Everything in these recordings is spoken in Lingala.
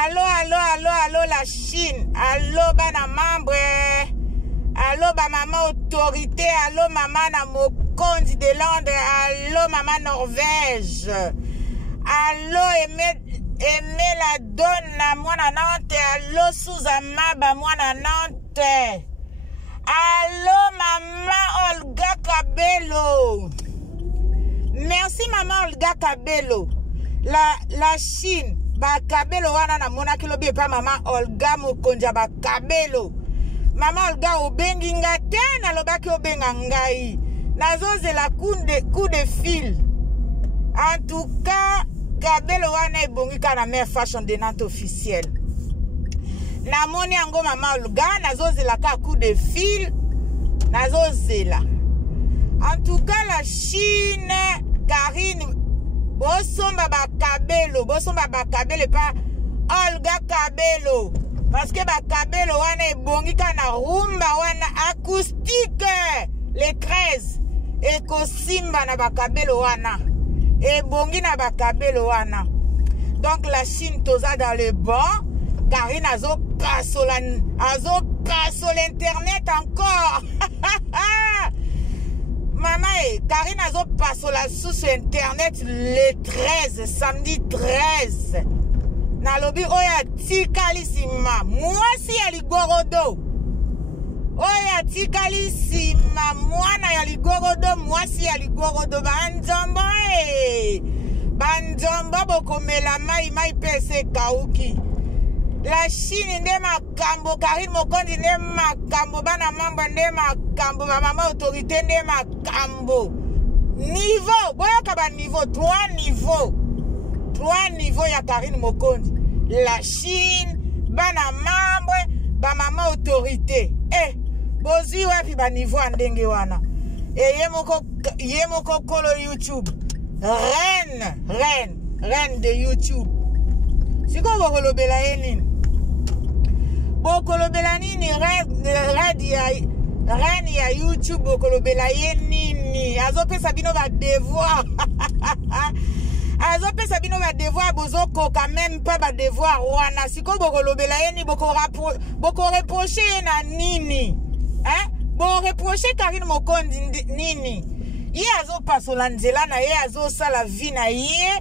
Allô, la Chine. Allô, bana membre. Allô, ba maman autorité. Allô, maman na Mokondi de Londres. Allô, maman Norvège. Allô, aimé la donne na mwana Nantes. Allô, Suzama ba mwana Nantes. Allô, maman Olga Kabelo. Merci, maman Olga Kabelo. La Chine. Ba Kabelo wana na mona kilo bi pa maman Olga Mokonja ba Kabelo. Maman Olga obengi nga te na lobaki obenga ngai. Nazoze la coup de fil. En tout cas, Kabelo wana ebongi kana mère fashion de Nantes officielle. Na moni yango maman Olga nazoze la ka coup de fil. Nazoze la. En tout cas, la Chine, Karine Bosomba ba Kabelo pa Olga Kabelo. Parce que ba Kabelo wana ebongi kana rumba wana acoustique les 13 eko simba na ba Kabelo wana ebongi na ba Kabelo wana. Donc la Chine toza dans le bon. Karine azo passo l'internet encore. Maman, Karine azo passo la sous internet le 13, samedi 13. Nalobi oya tikali sima. Mwasi ya ligorodo. Oya tikali sima. Mwana ya ligorodo. Mwasi ya ligorodo. Banjombo Banjombo bokomela mai pese kauki. La Chine nde makambo. Karine Mokondi nde makambo. Bana mambo nde makambo. Maman autorité nde makambo. Niveau. Boya kaba niveau. 3 niveaux. 3 niveaux ya Karine Mokondi. La Chine. Bana mambo. Ba maman autorité. Bozi wapi ba niveau andenge wana. Ye moko kolo YouTube. Reine de YouTube. Siko bokolobela ye nini? Bokolobela nini reine ya YouTube bokolobela ye nini? Azopesa bino ba devoir. Azopesa bino ba devoir bozoko quand même pas ba devoir wana. Siko bokolobela ye ni boko reprocher ye na nini? Bo reprocher Karine Mokondi nini? Ye azopasola nzela na ye azosala vie na ye.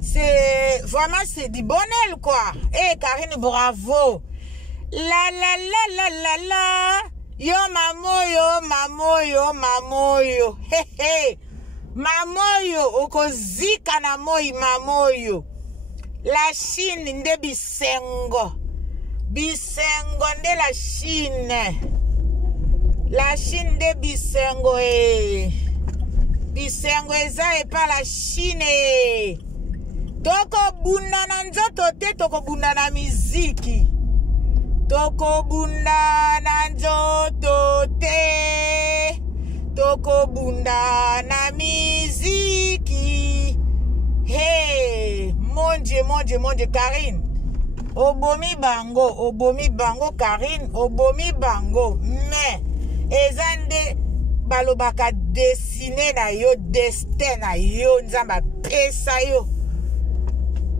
C'est vraiment c'est du bonheur quoi. Karine bravo. La. Yo mamoyo. Hey. Mamoyo okozika na moi mamoyo. La Chine nde bisengo. Bisengo nde la Chine. La Chine nde bisengo Bisengo eza epa la Chine. Toko bunda na nzoto te, toko bunda na miziki. Toko bunda na nzoto te, toko bunda na miziki. Hey, monje Karine. Obomi bango Karine, obomi bango. Mais ezande balobaka dessiner na yo, destin na yo, nzamba pesa yo.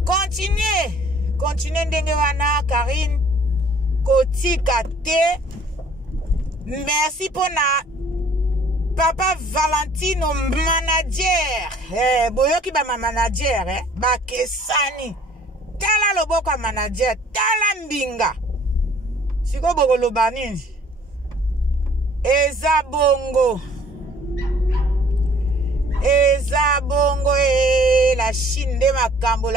Continuez ndenge wana Karine kotika te. Merci pour na papa Valentino manager. Boyoki ba manager ba kesani. Tala loboko manager, tala mbinga. Siko bokoloba nini? Eza bongo la Chine nde makambo,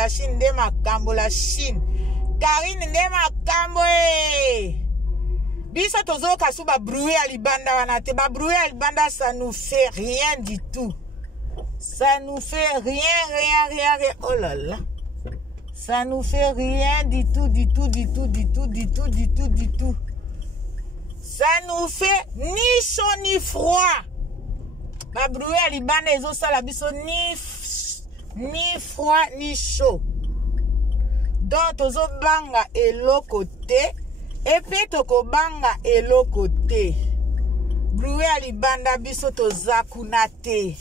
la Chine. Karine nde makambo Biso tozo kasu ba brouiller à libanda wana te. Ba brouiller à libanda ça nous fait rien du tout. Ça nous fait rien. Oh là là. Ça nous fait rien du tout. Ça nous fait ni chaud ni froid. Ba brouiller à libanda ezo sala biso ni froid ni chaud. Donc tozo banga eloko te et puis toko banga eloko te. Brouiller à libanda biso toza kuna te.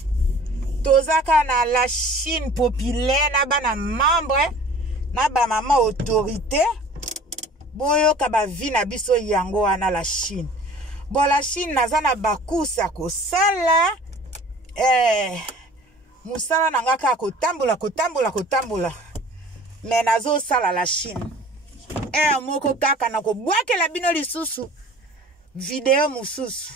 Toza kana la Chine populaire na bana membre na ba mama autorité boyo ka ba vi na biso yango wana la Chine. Bon la Chine naza na bakusa kosala musala nanga ka kotambola me nazo sala la Chine moko kaka na kobwakela bino lisusu vidéo mususu.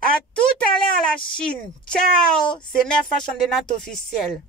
À tout à l'heure la Chine. Ciao, c'est Mère Fashion de Nantes officielle.